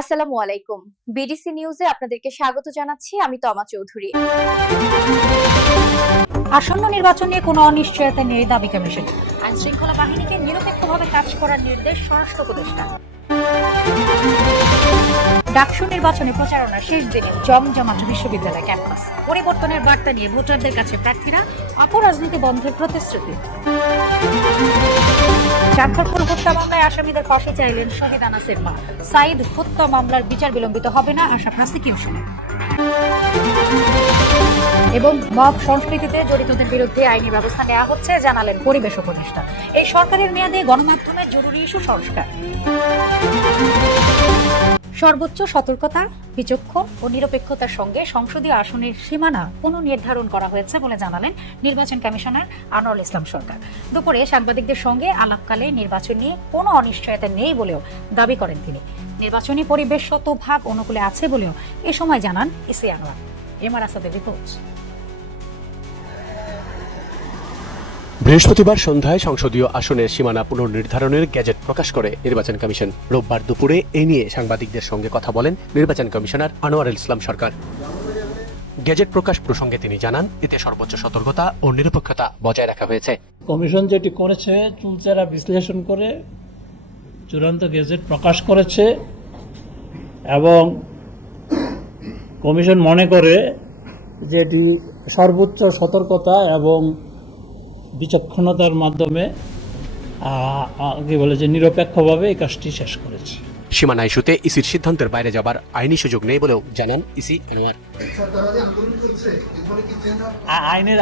আসসালামু আলাইকুম। বিডিসি নিউজে আপনাদেরকে স্বাগত জানাচ্ছি। আমি তমা চৌধুরী। আসন্ন নির্বাচন নিয়ে কোনো অনিশ্চয়তা নেই দাবি কমিশন। আইন শৃঙ্খলা বাহিনীকে নিরপেক্ষভাবে কাজ করার নির্দেশ স্বরাষ্ট্র উপদেষ্টা। ডাকসু নির্বাচনে প্রচারণার শেষ দিনে জমজমাট বিশ্ববিদ্যালয় ক্যাম্পাস। পরিবর্তনের বার্তা নিয়ে ভোটারদের কাছে প্রার্থীরা অপরাজনীতি বন্ধের প্রতিশ্রুতি। জাফরপুর হত্যা মামলায় আসামিদের ফাঁসি চাইলেন শহীদ আনাসের মা। সাইদ হত্যা মামলার বিচার বিলম্বিত হবে না আশা প্রসিকিউশনে। এবং মব সংস্কৃতিতে জড়িতদের বিরুদ্ধে আইনি ব্যবস্থা নেওয়া হচ্ছে জানালেন পরিবেশ উপদেষ্টা। এই সরকারের মেয়াদে গণমাধ্যমের জরুরি ইস্যু সংস্কার। সর্বোচ্চ সতর্কতা, বিচক্ষণ ও নিরপেক্ষতার সঙ্গে সংসদীয় আসনের সীমানা পুনর্নির্ধারণ করা হয়েছে বলে জানালেন নির্বাচন কমিশনার আনোয়ারুল ইসলাম সরকার। দুপুরে সাংবাদিকদের সঙ্গে আলাপকালে নির্বাচন নিয়ে কোনো অনিশ্চয়তা নেই বলেও দাবি করেন তিনি। নির্বাচনী পরিবেশ শতভাগ অনুকূলে আছে বলেও এ সময় জানান ইসি আনোয়ার। এমআর আসাদের রিপোর্ট। বৃহস্পতিবার সন্ধ্যায় সংসদীয় আসনের সীমানা পুনর্নির্ধারণের গ্যাজেট প্রকাশ করে নির্বাচন কমিশন। রোববার দুপুরে এ নিয়ে সাংবাদিকদের সঙ্গে কথা বলেন নির্বাচন কমিশনার আনোয়ারুল ইসলাম সরকার। গ্যাজেট প্রকাশ প্রসঙ্গে তিনি জানান, এতে সর্বোচ্চ সতর্কতা ও নিরপেক্ষতা বজায় রাখা হয়েছে। কমিশন যেটি করেছে চুলচেরা বিশ্লেষণ করে চূড়ান্ত গেজেট প্রকাশ করেছে এবং কমিশন মনে করে যে এটি সর্বোচ্চ সতর্কতা এবং বিচক্ষণতার মাধ্যমে কি বলে যে নিরপেক্ষভাবে এই কাজটি শেষ করেছে। সীমানা ইস্যুতে ইসির সিদ্ধান্তের বাইরে যাবার আইনি সুযোগ নেই বলেও জানান ইসি আনোয়ার।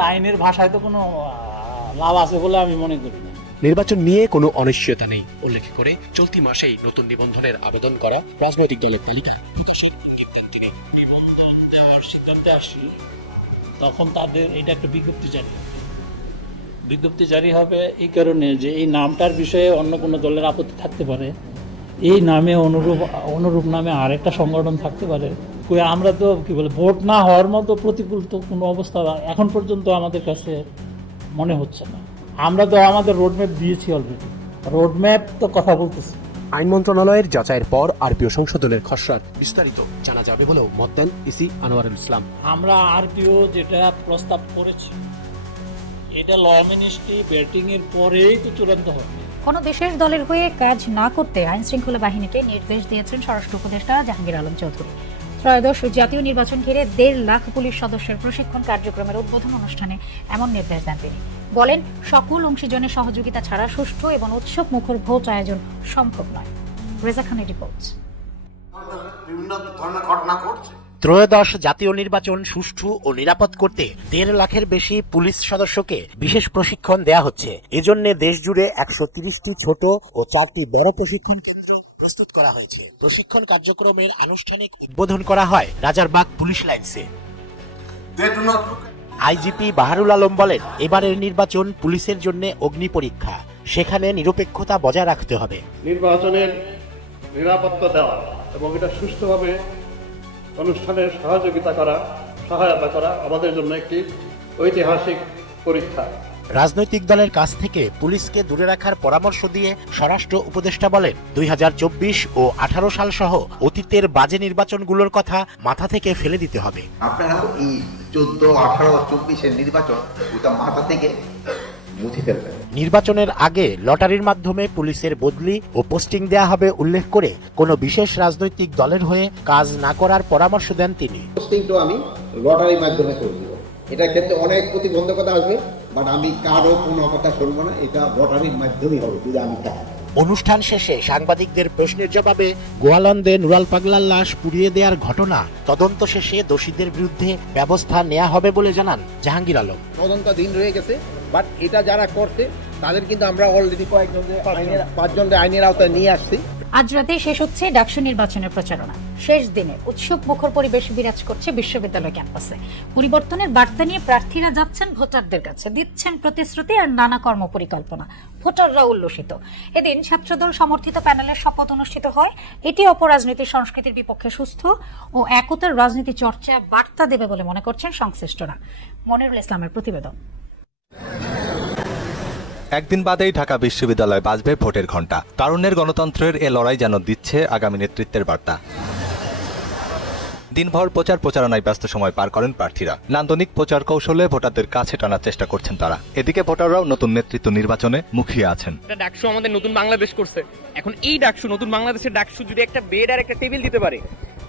আইনের ভাষায় তো কোনো লাভ আছে বলে আমি মনে করি না। নির্বাচন নিয়ে কোনো অনিশ্চয়তা নেই উল্লেখ করে চলতি মাসেই নতুন নিবন্ধনের আবেদন করা রাজনৈতিক দলের তালিকা প্রকাশের ইঙ্গিত দেন তিনি। নিবন্ধন দেওয়ার সিদ্ধান্তে আসি তখন তাদের এটা একটা বিজ্ঞপ্তি জারি হবে এই কারণে যে এই নামটার বিষয়ে অন্য কোনো দলের আপত্তি থাকতে পারে, এই নামে অনুরূপ নামে আরেকটা সংগঠন থাকতে পারে। আমরা তো কি বলে ভোট না হওয়ার মতো প্রতিকূল তো কোনো অবস্থা এখন পর্যন্ত আমাদের কাছে মনে হচ্ছে না। আমরা তো আমাদের রোডম্যাপ দিয়েছি অলরেডি, রোডম্যাপ তো কথা বলতেছি। আইন মন্ত্রণালয়ের যাচাইয়ের পর আরপিও সংশোধনের খসড়ার বিস্তারিত জানা যাবে বলেও মত দেন ইসি আনোয়ারুল ইসলাম। আমরা আরপিও যেটা প্রস্তাব করেছি এটা ল মিনিস্ট্রি ব্যাটিং এর পরেই তো চূড়ান্ত হবে। কোনো বিশেষ দলের হয়ে কাজ না করতে আইন শৃঙ্খলা বাহিনীকে নির্দেশ দিয়েছেন স্বরাষ্ট্র উপদেষ্টা জাহাঙ্গীর আলম চৌধুরী। ত্রয়োদশ জাতীয় নির্বাচন ঘিরে 1.5 লাখ পুলিশ সদস্যের প্রশিক্ষণ কার্যক্রমের উদ্বোধন অনুষ্ঠানে এমন নির্দেশ দেন তিনি। বলেন, সকল অংশীজনের সহযোগিতা ছাড়া সুষ্ঠু এবং উৎসব মুখর ভোট আয়োজন সম্ভব নয়। রেজা খানের রিপোর্ট। ত্রয়োদশ জাতীয় নির্বাচন সুষ্ঠু ও নিরাপদ করতে 1.5 লাখের বেশি পুলিশ সদস্যকে বিশেষ প্রশিক্ষণ দেয়া হচ্ছে। এজন্য দেশ জুড়ে 130টি ছোট ও 4টি বড় প্রশিক্ষণ কেন্দ্র প্রস্তুত করা হয়েছে। প্রশিক্ষণ কার্যক্রমের আনুষ্ঠানিক উদ্বোধন করা হয় রাজারবাগ পুলিশ লাইনসে। আইজিপি বাহারুল আলম বলেন, এবারের নির্বাচন পুলিশের জন্য অগ্নি পরীক্ষা, সেখানে নিরপেক্ষতা বজায় রাখতে হবে। নির্বাচনের নিরাপত্তা দেওয়া এবং এটা সুষ্ঠুভাবে অনুষ্ঠানের সহায়তা করা আমাদের জন্য একটি ঐতিহাসিক পরীক্ষা। রাজনৈতিক দলের কাছ থেকে পুলিশকে দূরে রাখার পরামর্শ দিয়ে স্বরাষ্ট্র উপদেষ্টা বলেন, 2024 ও 18 সাল সহ অতীতের বাজে নির্বাচনগুলোর কথা মাথা থেকে ফেলে দিতে হবে। আপনারা এই 14, 18, 24-এর নির্বাচন ওটা মাথা থেকে মুছে ফেলবেন। নির্বাচনের আগে লটারির মাধ্যমে পুলিশের বদলি ও পোস্টিং দেয়া হবে উল্লেখ করে কোনো বিশেষ রাজনৈতিক দলের হয়ে কাজ না করার পরামর্শ দেন তিনি। পোস্টিংটা আমি লটারির মাধ্যমে করে দিব। এটার ক্ষেত্রে অনেক প্রতিবন্ধকতা আসবে, বাট আমি কারো কোনো কথা শুনবো না, এটা লটারির মাধ্যমেই হবে যদি আমি চাই। অনুষ্ঠান শেষে সাংবাদিকদের প্রশ্নের জবাবে গোয়ালন্দে নুরাল পাগলার লাশ পুড়িয়ে দেওয়ার ঘটনা তদন্ত শেষে দোষীদের বিরুদ্ধে ব্যবস্থা নেওয়া হবে বলে জানান জাহাঙ্গীর আলম। তদন্তাধীন রয়ে গেছে, বাট এটা যারা করছে তাদের কিন্তু আমরা অলরেডি 5 জনকে আইনের আওতায় নিয়ে আসছি। আজ রাতে শেষ হচ্ছে ডাকসু নির্বাচনের প্রচারণা। শেষ দিনে উৎসব মুখর পরিবেশ বিরাজ করছে বিশ্ববিদ্যালয় ক্যাম্পাসে। পরিবর্তনের বার্তা নিয়ে প্রার্থীরা যাচ্ছেন ভোটারদের কাছে, দিচ্ছেন প্রতিশ্রুতি আর নানা কর্ম পরিকল্পনা। ভোটাররা উল্লসিত। এদিন ছাত্রদল সমর্থিত প্যানেলের শপথ অনুষ্ঠিত হয়। এটি অপরাজনীতি সংস্কৃতির বিপক্ষে সুস্থ ও একতার রাজনীতি চর্চা বার্তা দেবে বলে মনে করছেন সংশ্লিষ্টরা। মনিরুল ইসলামের প্রতিবেদন। একদিন বাদেই ঢাকা বিশ্ববিদ্যালয়ে বাজবে ভোটের ঘণ্টা। তারুণ্যের গণতন্ত্রের এ লড়াই যেন দিচ্ছে আগামী নেতৃত্বের বার্তা। দিনভর প্রচারণায় ব্যস্ত সময় পার করেন প্রার্থীরা। নান্দনিক প্রচার কৌশলে ভোটারদের কাছে টানার চেষ্টা করছেন তারা। এদিকে ভোটাররাও নতুন নেতৃত্ব নির্বাচনে মুখিয়ে আছেন। ডাকসু আমাদের নতুন বাংলাদেশ করছে, এখন এই ডাকসু, নতুন বাংলাদেশের ডাকসু যদি একটা বেড আর একটা টেবিল দিতে পারে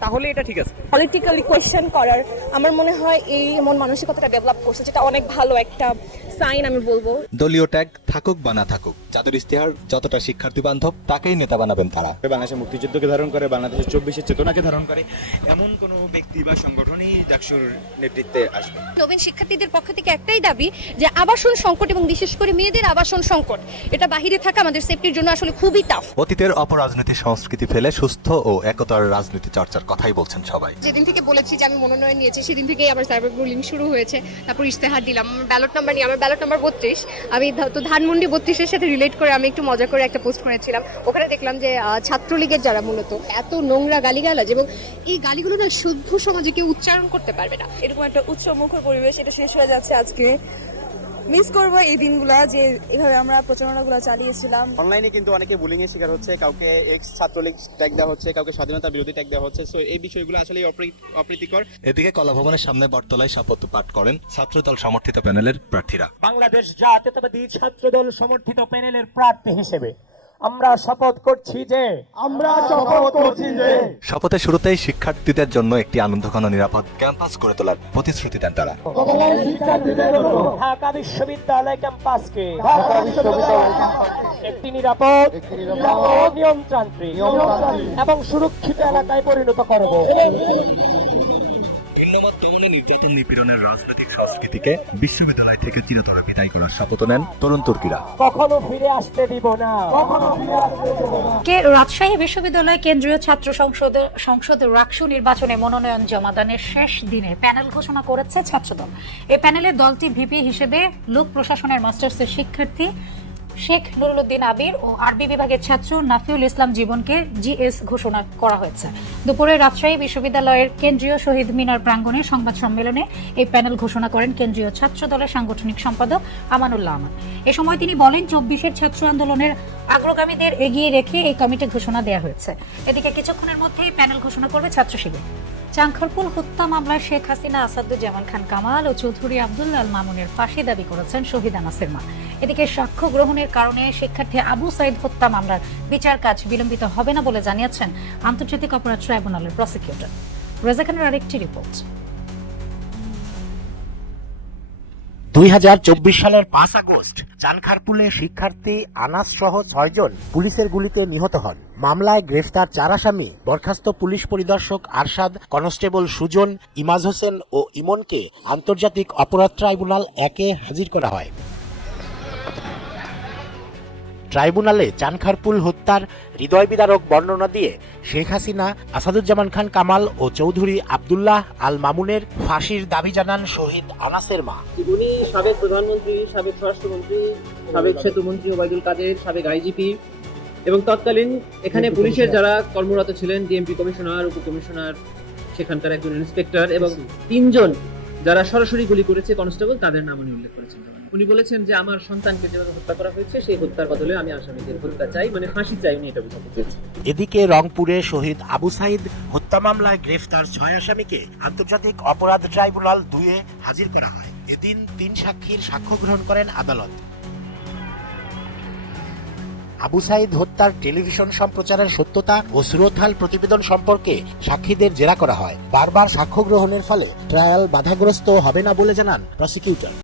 তাহলে এটা ঠিক আছে। পলিটিক্যালি কোয়েশ্চেন করার আমার মনে হয় এই মন মানসিকতাটা ডেভেলপ করছে, যেটা অনেক ভালো একটা সাইন আমি বলবো। দলীয় ট্যাগ থাকুক বা না থাকুক, যাদের ইশতেহার যতটা শিক্ষার্থী বান্ধব তাকেই নেতা বানাবেন তারা। বাংলাদেশের মুক্তিযুদ্ধকে ধারণ করে, বাংলাদেশের 24-এর চেতনাকে ধারণ করে এমন কোনো ব্যক্তি বা সংগঠনই ডাকসুর নেতৃত্বে আসবে। নবীন শিক্ষার্থীদের পক্ষ থেকে একটাই দাবি যে আবাসন সংকট এবং বিশেষ করে মেয়েদের আবাসন সংকট, এটা বাহিরে থাকা আমাদের সেফটির জন্য আসলে খুবই টাফ। অতীতের অপরাজনীতি সংস্কৃতি ফেলে সুস্থ ও একতার রাজনীতি চর্চার কথাই বলছেন সবাই। যেদিন থেকে বলেছি যে আমি মনোনয়ন নিয়েছি সেদিন থেকেই আবার সাইবার বুলিং শুরু হয়েছে। তারপর ইশতেহার দিলাম, আমার ব্যালট নাম্বার নিয়ে, আমার ব্যালট নাম্বার 32। আমি তো ধানমন্ডি 32-এর সাথে রিলেট করে আমি একটু মজা করে একটা পোস্ট করেছিলাম। ওখানে দেখলাম যে ছাত্রলীগের যারা মূলত এত নোংরা গালিগালাজ, এবং এই গালিগুলো না শুদ্ধ সমাজে কেউ উচ্চারণ করতে পারবে না। এরকম একটা উৎসবমুখর পরিবেশ, এটা শেষ হয়ে যাচ্ছে আজকে। মিস করবো এই দিনগুলা যে এভাবে আমরা প্রচারণাগুলো চালিয়েছিলাম। অনলাইনে কিন্তু অনেকে বুলিং এর শিকার হচ্ছে, কাউকে এক্স ছাত্রলীগ ট্যাগ দেওয়া হচ্ছে, কাউকে স্বাধীনতা বিরোধী ট্যাগ দেওয়া হচ্ছে। সো এই বিষয়গুলো আসলে অপ্রীতিকর। এদিকে কলাভবনের সামনে বটতলায় শপথ পাঠ করেন ছাত্রদল সমর্থিত প্যানেলের প্রার্থীরা। বাংলাদেশ জাতীয়তাবাদী ছাত্রদল সমর্থিত প্যানেলের প্রার্থী হিসেবে আমরা শপথ করছি যে শপথের শুরুতেই শিক্ষার্থীদের জন্য একটি আনন্দঘন নিরাপদ ক্যাম্পাস গড়ে তোলার প্রতিশ্রুতি দেন তারা। ঢাকা বিশ্ববিদ্যালয় ক্যাম্পাসকে একটি নিরাপদ, নিয়মতান্ত্রিক এবং সুরক্ষিত এলাকায় পরিণত করব। নির্যাতন নিপীড়নের রাজনৈতিক সংস্কৃতিকে বিশ্ববিদ্যালয় থেকে চিরতরে বিদায় করার শপথ নেন তরুণ তুর্কিরা। কখনো ফিরে আসতে দিব না। রাজশাহী বিশ্ববিদ্যালয় কেন্দ্রীয় ছাত্র সংসদ রাকসু নির্বাচনে মনোনয়ন জমাদানের শেষ দিনে প্যানেল ঘোষণা করেছে ছাত্রদল। এই প্যানেলে দলটি ভিপি হিসেবে লোক প্রশাসনের মাস্টার্সের শিক্ষার্থী শেখ নুরুল উদ্দিন আবির ও আরবি বিভাগের ছাত্র নাফিউল ইসলাম জীবনকে জিএস ঘোষণা করা হয়েছে। দুপুরে রাজশাহী বিশ্ববিদ্যালয়ের কেন্দ্রীয় শহীদ মিনার প্রাঙ্গণে সংবাদ সম্মেলনে এই প্যানেল ঘোষণা করেন কেন্দ্রীয় ছাত্র দলের সাংগঠনিক সম্পাদক আমানুল্লাহ আমান। এ সময় তিনি বলেন, 24-এর ছাত্র আন্দোলনের অগ্রগামীদের এগিয়ে রেখে এই কমিটি ঘোষণা দেওয়া হয়েছে। এদিকে কিছুক্ষণের মধ্যেই প্যানেল ঘোষণা করবে ছাত্র শিবির। চাংখারপুল হত্যা মামলায় শেখ হাসিনা, আসাদুজ্জামান খান কামাল ও চৌধুরী আব্দুল্লাহ আল মামুনের ফাঁসি দাবি করেছেন শহীদ আনাসের মা। এদিকে সাক্ষ্য গ্রহণের কারণে শিক্ষার্থী আবু সাইদ হত্যা মামলার বিচার কাজ বিলম্বিত হবে না বলে জানিয়েছেন আন্তর্জাতিক অপরাধ ট্রাইব্যুনালের প্রসিকিউটর। রেজা খানের আরেকটি রিপোর্ট। 2024 সালের 5 আগস্ট চানখারপুলে শিক্ষার্থী আনাস সহ 6 জন পুলিশের গুলিতে নিহত হন। মামলায় গ্রেফতার 4 আসামি বরখাস্ত পুলিশ পরিদর্শক আরশাদ, কনস্টেবল সুজন, ইমাজ হোসেন ও ইমনকে আন্তর্জাতিক অপরাধ ট্রাইব্যুনাল 1-এ হাজির করা হয়। ট্রাইব্যুনালে চানখারপুল হত্যার হৃদয় বিদারক বর্ণনা দিয়ে শেখ হাসিনা, আসাদুজ্জামান খান কামাল ও চৌধুরী আব্দুল্লাহ আল মামুনের ফাঁসির দাবি জানান শহীদ আনাসের মা। উনি সাবেক প্রধানমন্ত্রী, সাবেক স্বরাষ্ট্রমন্ত্রী, সাবেক সেতুমন্ত্রী ওবায়দুল কাদের, সাবেক আইজিপি এবং তৎকালীন এখানে পুলিশের যারা কর্মরত ছিলেন, ডিএমপি কমিশনার, উপকমিশনার, সেখানকার একজন ইন্সপেক্টর এবং 3 জন যারা সরাসরি গুলি করেছে কনস্টেবল, তাদের নাম উনি উল্লেখ করেছেন। উনি বলেছেন যে আমার সন্তানকে যেভাবে হত্যা করা হয়েছে সেই হত্যার বদলে আমি আসামিদের হত্যা চাই, মানে ফাঁসি চাই, উনি এটা বোঝাতে চেয়েছেন। এদিকে রংপুরে শহীদ আবু সাইদ হত্যা মামলায় গ্রেফতার 6 আসামিকে আন্তর্জাতিক অপরাধ ট্রাইব্যুনাল 2-এ হাজির করা হয়। এদিন 3 সাক্ষীর সাক্ষ্য গ্রহণ করেন আদালত। আবু সাইদ হত্যার টেলিভিশন সম্প্রচারের সত্যতা ও সুরতহাল প্রতিবেদন সম্পর্কে সাক্ষীদের জেরা করা হয়। বারবার সাক্ষ্য গ্রহণের ফলে ট্রায়াল বাধাগ্রস্ত হবে না বলে জানান প্রসিকিউটর।